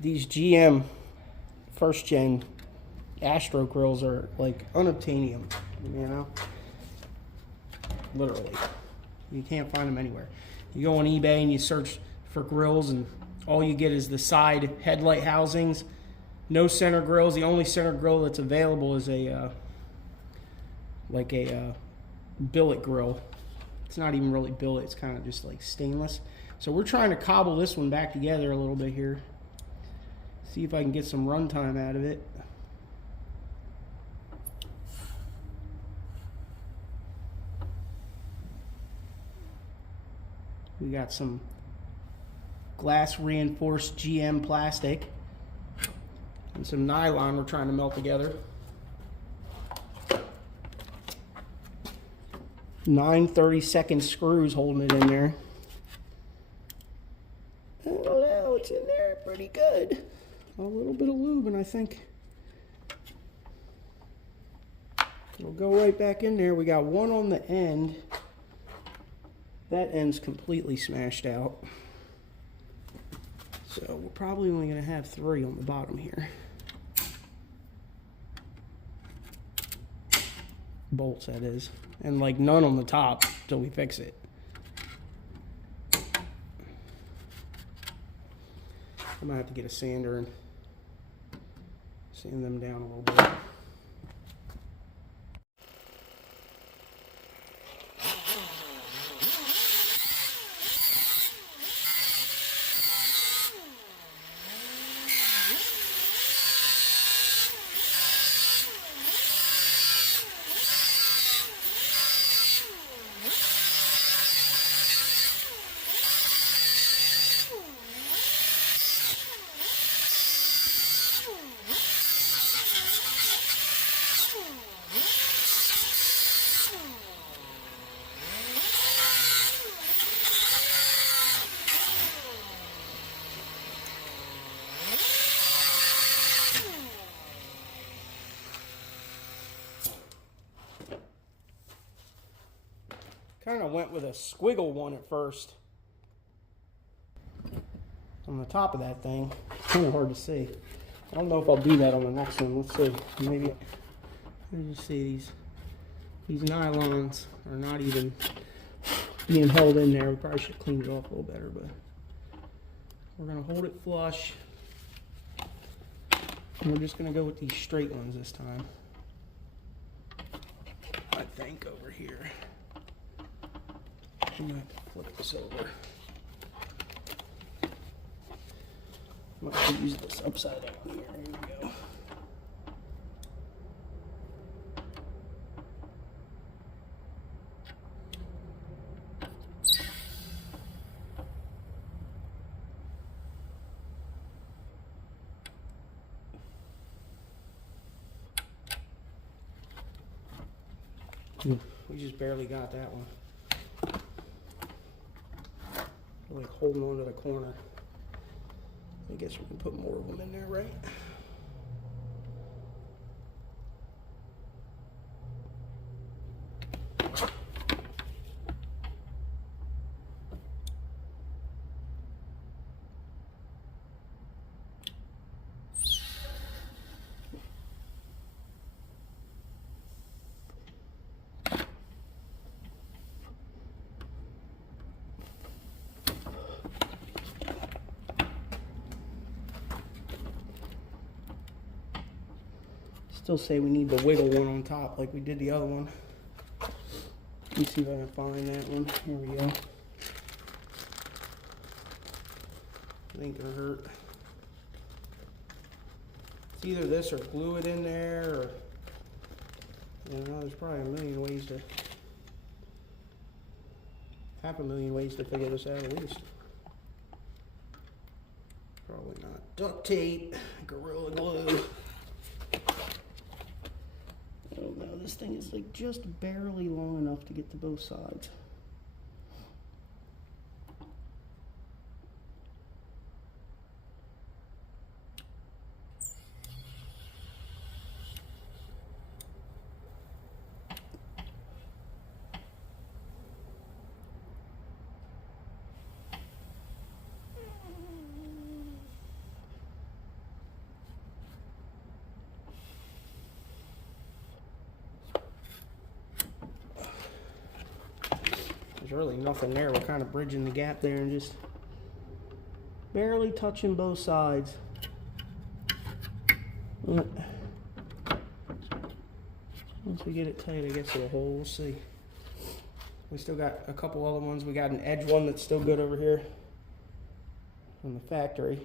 these GM first gen Astro grills are like unobtainium, you know? Literally. You can't find them anywhere. You go on eBay and you search for grills and all you get is the side headlight housings. No center grills. The only center grill that's available is a billet grill. It's not even really billet. It's kind of just like stainless. So we're trying to cobble this one back together a little bit here. See if I can get some runtime out of it. We got some glass reinforced GM plastic and some nylon we're trying to melt together. 9 30-second screws holding it in there. I don't know, it's in there pretty good. A little bit of lube and I think it'll go right back in there. We got one on the end. That end's completely smashed out. So we're probably only going to have 3 on the bottom here. Bolts, that is. And like none on the top till we fix it. I might have to get a sander and sand them down a little bit. Kind of went with a squiggle one at first. On the top of that thing, it's kind of hard to see. I don't know if I'll do that on the next one. Let's see. Maybe. Let me just see these nylons are not even being held in there. We probably should clean it off a little better, but we're gonna hold it flush. And we're just gonna go with these straight ones this time. I think over here. I'm gonna have to flip this over. I'm gonna use this upside down here. Here we go. We just barely got that one. Like holding on to the corner. I guess we can put more of them in there, right? Still say we need the wiggle one on top like we did the other one. Let me see if I can find that one. Here we go. It ain't gonna hurt. It's either this or glue it in there, or you know, there's probably half a million ways to figure this out at least. Probably not duct tape, Gorilla Glue. Oh no, this thing is like just barely long enough to get to both sides. There's really nothing there. We're kind of bridging the gap there and just barely touching both sides. Once we get it tight, I guess it'll hold. We'll see. We still got a couple other ones. We got an edge one that's still good over here from the factory.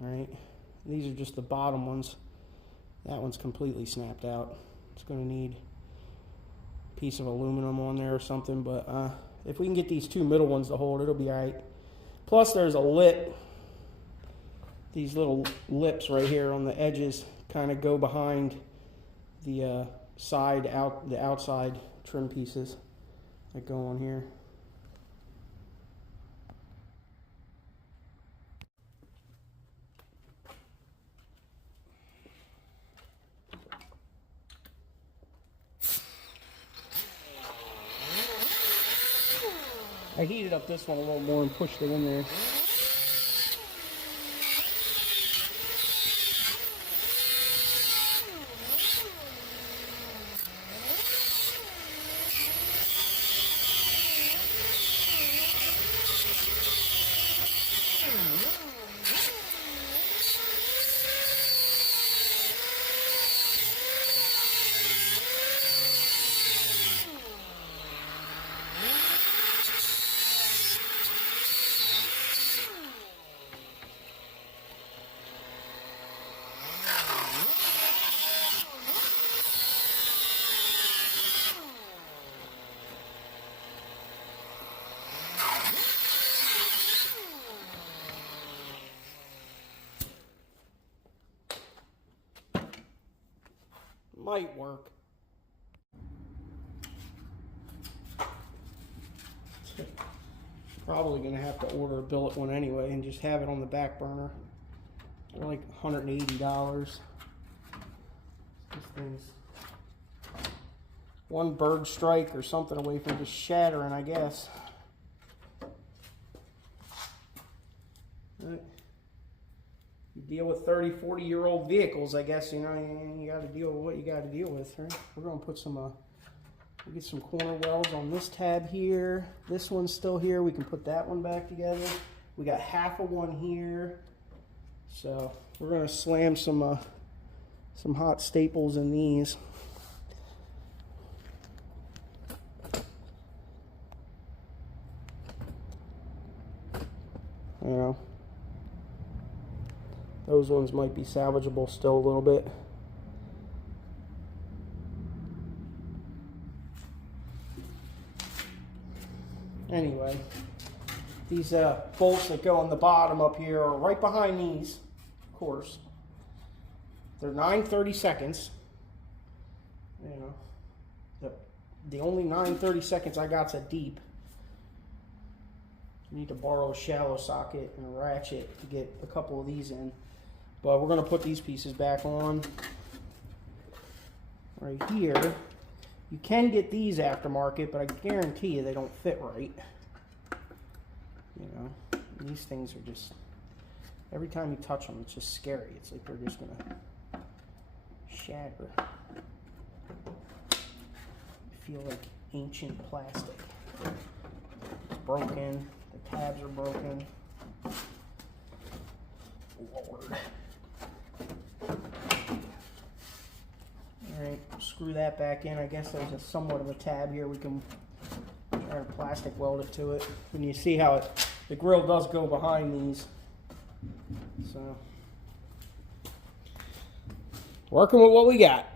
Alright, these are just the bottom ones. That one's completely snapped out. It's going to need a piece of aluminum on there or something, but if we can get these two middle ones to hold, it'll be alright. Plus there's a lip. These little lips right here on the edges kind of go behind the the outside trim pieces that go on here. I heated up this one a little more and pushed it in there. Might work. Probably gonna have to order a billet one anyway and just have it on the back burner. They're like $180. This thing's one bird strike or something away from just shattering, I guess. Right. You deal with 30, 40-year-old vehicles, I guess, you know, you got to deal with what you got to deal with, right? We're going to put some, we'll get some corner welds on this tab here. This one's still here. We can put that one back together. We got half of one here. So we're going to slam some hot staples in these. You know. Those ones might be salvageable still a little bit. Anyway, these bolts that go on the bottom up here are right behind these, of course. They're 9/32. You know, the only 9/32 I got's a deep. I need to borrow a shallow socket and a ratchet to get a couple of these in. But we're going to put these pieces back on right here. You can get these aftermarket, but I guarantee you they don't fit right. You know, these things are just, every time you touch them, it's just scary. It's like they're just going to shatter. I feel like ancient plastic. It's broken. The tabs are broken. Lord. Alright, screw that back in. I guess there's a somewhat of a tab here. We can try to plastic weld it to it. And you see how the grill does go behind these. So, working with what we got.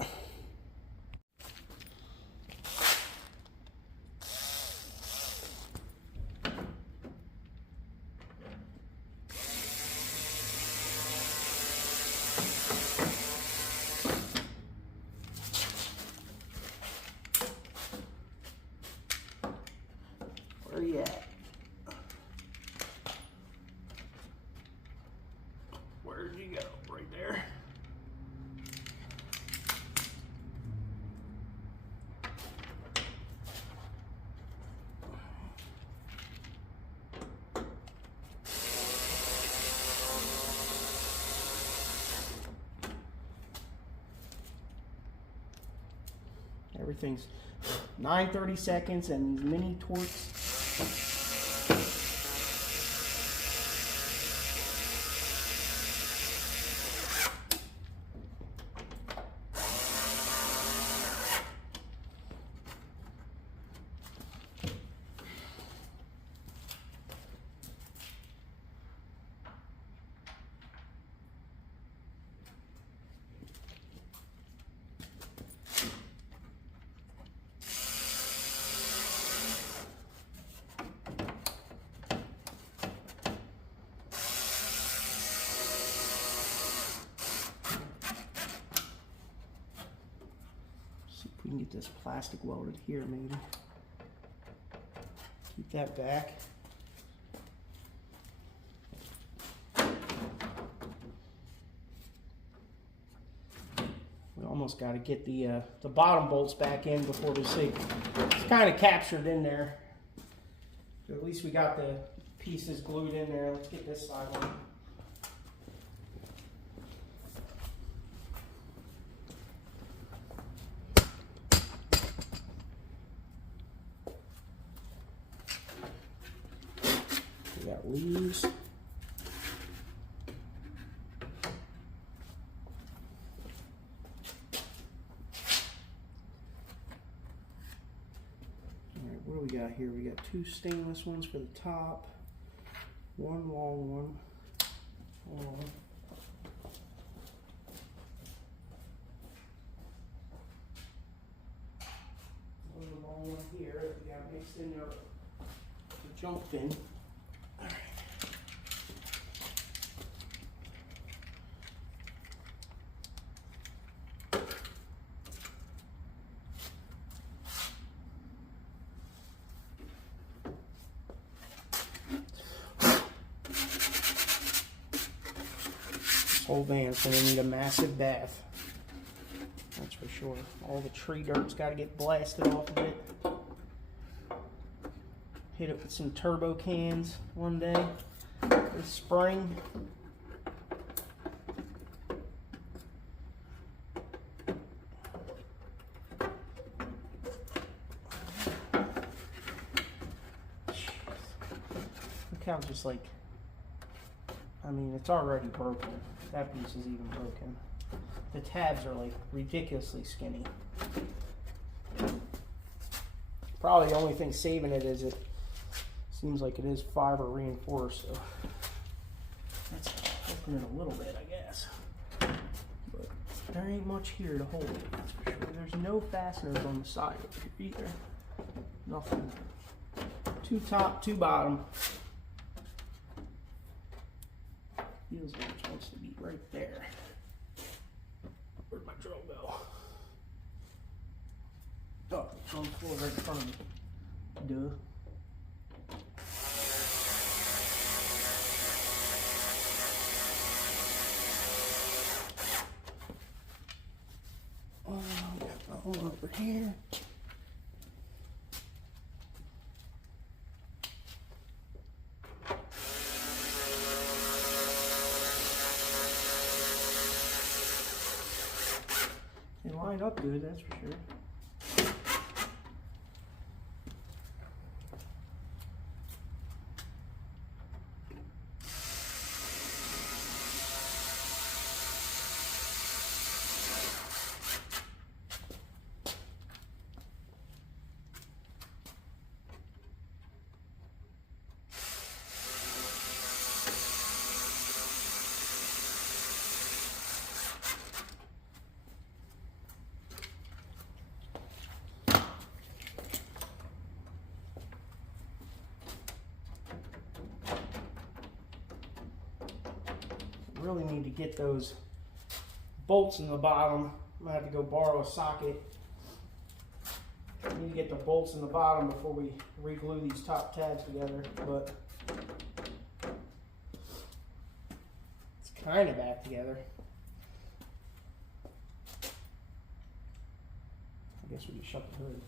Where you at? Where'd you go? Right there. Everything's 9/32 and these mini torques. We can get this plastic welded here, maybe. Keep that back. We almost got to get the bottom bolts back in before we see. It's kind of captured in there. So at least we got the pieces glued in there. Let's get this side on. We got leaves. Alright, what do we got here? We got 2 stainless ones for the top, 1 long one. Long. Another long one here that we got mixed in there. The jump fin. Whole van's gonna need a massive bath. That's for sure. All the tree dirt's got to get blasted off of it. Hit it with some turbo cans one day this spring. Look how just like, I mean, it's already broken. That piece is even broken. The tabs are like ridiculously skinny. Probably the only thing saving it is it seems like it is fiber reinforced, so that's helping it a little bit, I guess. But there ain't much here to hold it, that's for sure. There's no fasteners on the side over here either. Nothing. 2 top, 2 bottom. Feels like it's supposed to be right there. Where'd my drill go? Oh, it's on the floor right in front of me. Duh. Oh, got my one over here. They line up good, that's for sure. Really need to get those bolts in the bottom. I'm gonna have to go borrow a socket. I need to get the bolts in the bottom before we re-glue these top tabs together, but it's kind of back together. I guess we can shut the hood.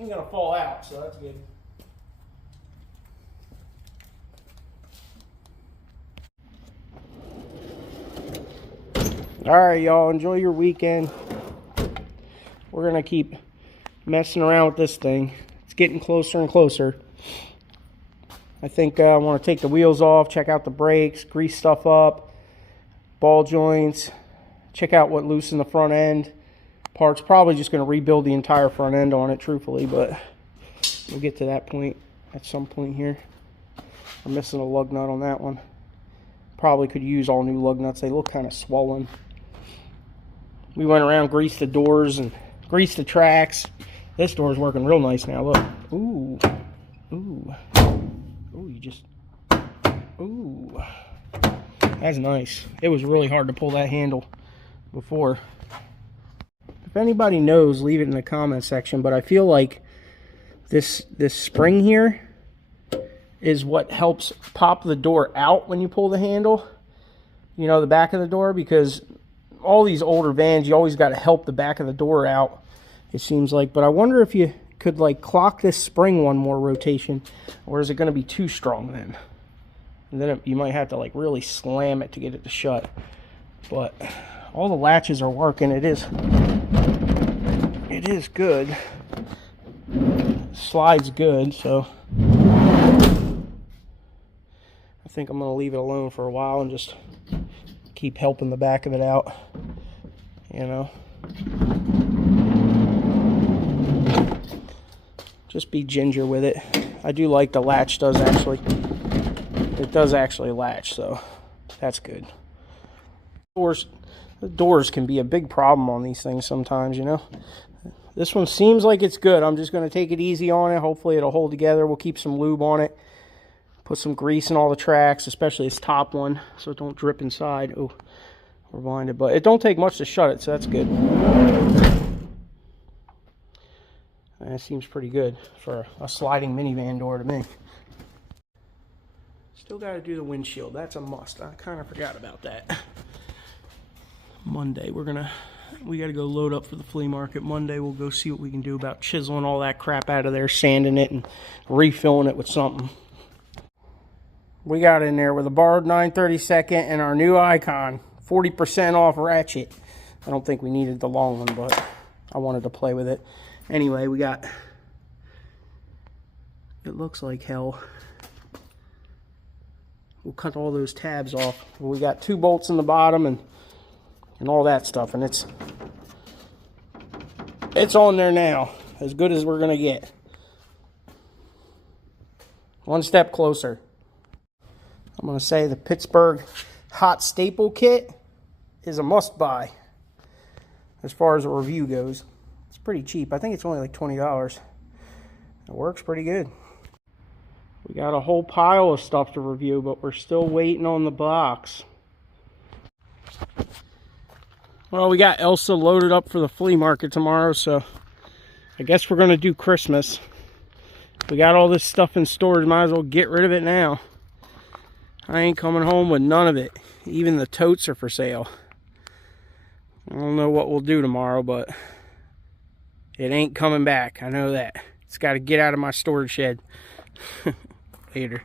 Ain't gonna fall out, so that's good. Alright, y'all, enjoy your weekend. We're gonna keep messing around with this thing. It's getting closer and closer. I think I want to take the wheels off, check out the brakes, grease stuff up, ball joints, check out what loosened the front end. Parts, probably just going to rebuild the entire front end on it, truthfully, but we'll get to that point at some point here. I'm missing a lug nut on that one. Probably could use all new lug nuts. They look kind of swollen. We went around, greased the doors and greased the tracks. This door is working real nice now. Look. Ooh. Ooh. Ooh, you just... Ooh. That's nice. It was really hard to pull that handle before. If anybody knows, leave it in the comment section. But I feel like this spring here is what helps pop the door out when you pull the handle. You know, the back of the door. Because all these older vans, you always got to help the back of the door out, it seems like. But I wonder if you could like clock this spring one more rotation, or is it going to be too strong then? And then you might have to like really slam it to get it to shut. But all the latches are working. It is good. Slides good, so I think I'm going to leave it alone for a while and just keep helping the back of it out, you know. Just be ginger with it. I do like the latch does actually latch, so that's good. The doors can be a big problem on these things sometimes, you know. This one seems like it's good. I'm just going to take it easy on it. Hopefully it'll hold together. We'll keep some lube on it. Put some grease in all the tracks, especially this top one, so it don't drip inside. Oh, we're blinded. But it don't take much to shut it, so that's good. That seems pretty good for a sliding minivan door to me. Still got to do the windshield. That's a must. I kind of forgot about that. Monday, we got to go load up for the flea market. Monday, we'll go see what we can do about chiseling all that crap out of there, sanding it, and refilling it with something. We got in there with a borrowed 932nd and our new Icon. 40% off ratchet. I don't think we needed the long one, but I wanted to play with it. Anyway, we got, it looks like hell. We'll cut all those tabs off. We got 2 bolts in the bottom and all that stuff, and it's on there now, as good as we're gonna get. One step closer. I'm gonna say the Pittsburgh hot staple kit is a must-buy as far as a review goes. It's pretty cheap. I think it's only like $20. It works pretty good. We got a whole pile of stuff to review, but we're still waiting on the box. Well, we got Elsa loaded up for the flea market tomorrow, so I guess we're going to do Christmas. We got all this stuff in storage, might as well get rid of it now. I ain't coming home with none of it. Even the totes are for sale. I don't know what we'll do tomorrow, but it ain't coming back. I know that. It's got to get out of my storage shed. Later.